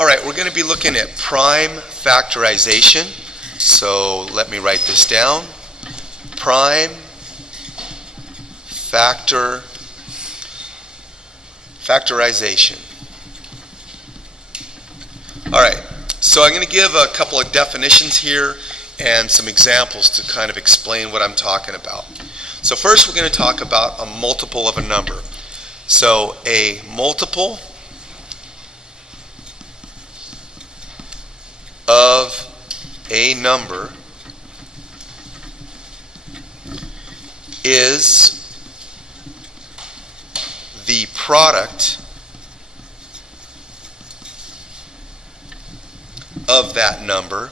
All right, we're going to be looking at prime factorization. So let me write this down. Prime factorization. All right, so I'm going to give a couple of definitions here and some examples to kind of explain what I'm talking about. So first we're going to talk about a multiple of a number. So a multiple of a number is the product of that number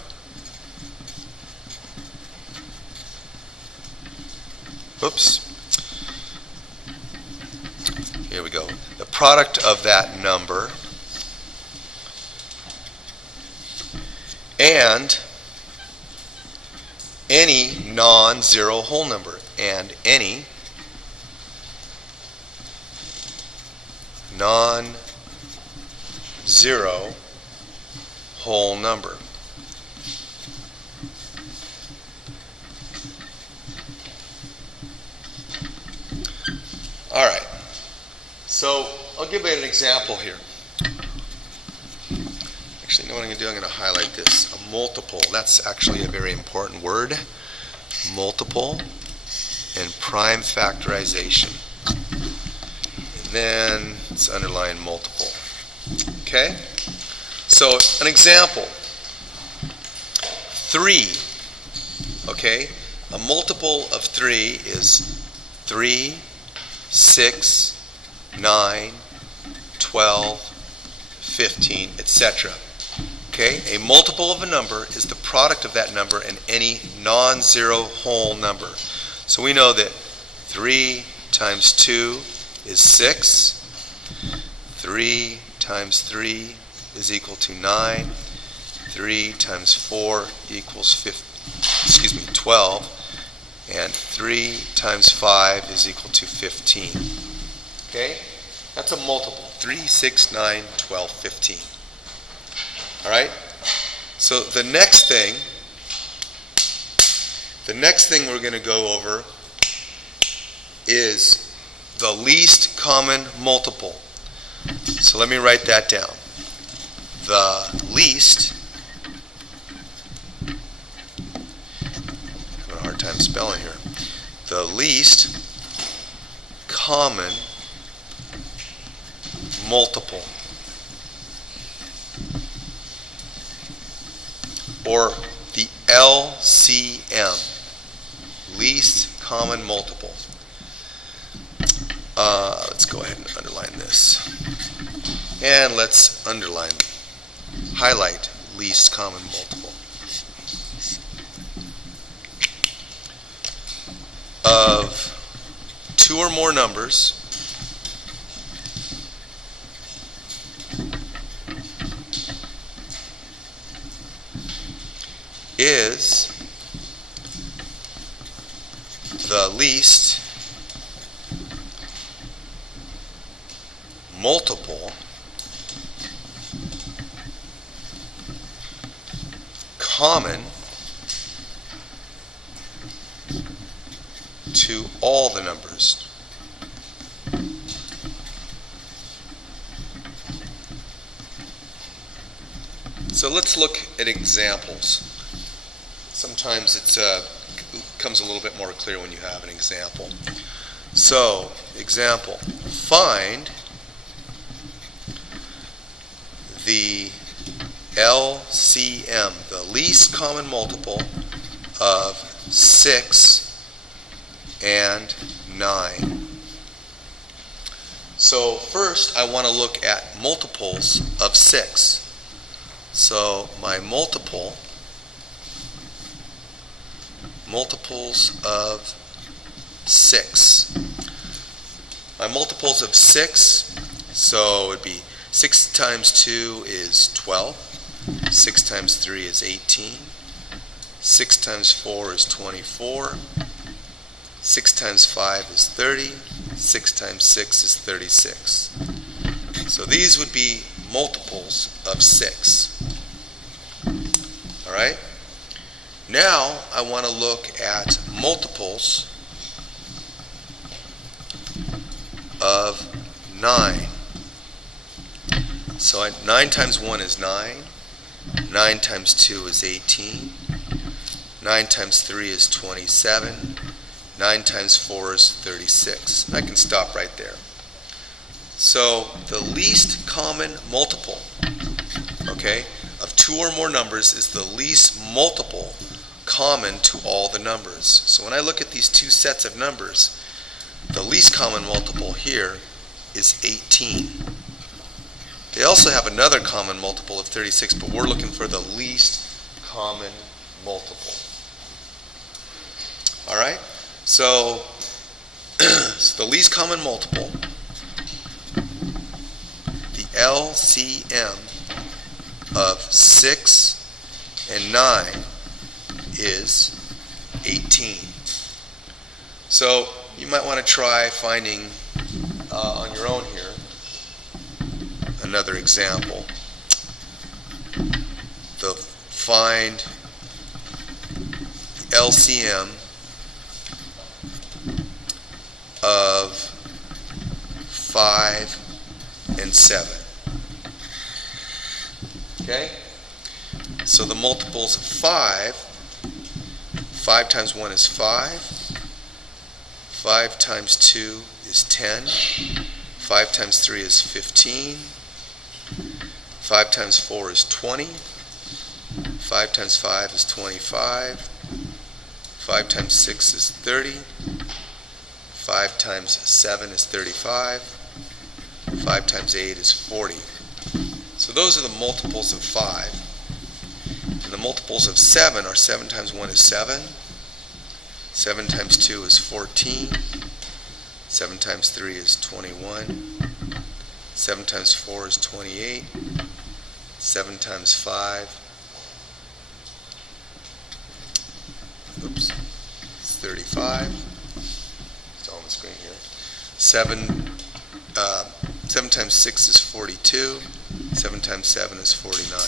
here we go. The product of that number and any non-zero whole number, and any non-zero whole number. All right, so I'll give you an example here. Actually, you know what I'm going to do? I'm going to highlight this. A multiple. That's actually a very important word. Multiple and prime factorization. And then let's underline multiple. Okay? So an example. 3. Okay? A multiple of 3 is 3, 6, 9, 12, 15, etc. Okay? A multiple of a number is the product of that number and any non-zero whole number. So we know that 3 times 2 is 6. 3 times 3 is equal to 9. 3 times 4 equals 12. And 3 times 5 is equal to 15. Okay? That's a multiple. 3, 6, 9, 12, 15. All right? So the next thing we're going to go over is the least common multiple. So let me write that down. The least, I'm having a hard time spelling here. The least common multiple, or the LCM, least common multiple. Let's go ahead and underline this. And let's highlight least common multiple. Of 2 or more numbers is the least multiple common to all the numbers. So let's look at examples. Sometimes it comes a little bit more clear when you have an example. So, example, find the LCM, the least common multiple of 6 and 9. So first I want to look at multiples of 6. So my multiples of 6. My multiples of 6, so it would be 6 times 2 is 12. 6 times 3 is 18. 6 times 4 is 24. 6 times 5 is 30. 6 times 6 is 36. So these would be multiples of 6. All right? Now I want to look at multiples of 9. So 9 times 1 is 9. 9 times 2 is 18. 9 times 3 is 27. 9 times 4 is 36. I can stop right there. So the least common multiple, okay, of 2 or more numbers is the least multiple common to all the numbers. So when I look at these two sets of numbers, the least common multiple here is 18. They also have another common multiple of 36, but we're looking for the least common multiple. All right? So, the least common multiple, the LCM of 6 and 9 is 18. So, you might want to try finding on your own here another example. Find the LCM of 5 and 7. Okay? So the multiples of 5, 5 times 1 is 5. 5 times 2 is 10. 5 times 3 is 15. 5 times 4 is 20. 5 times 5 is 25. 5 times 6 is 30. 5 times 7 is 35. 5 times 8 is 40. So those are the multiples of 5. And the multiples of 7 are 7 times 1 is 7. 7 times 2 is 14. 7 times 3 is 21. 7 times 4 is 28. 7 times 5, oops, it's 35. It's on the screen here. 7 times 6 is 42. 7 times 7 is 49.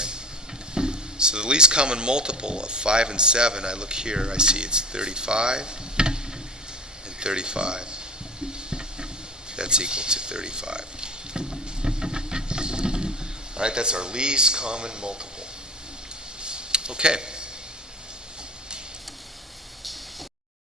So the least common multiple of 5 and 7, I look here, I see it's 35 and 35. That's equal to 35. All right, that's our least common multiple. Okay.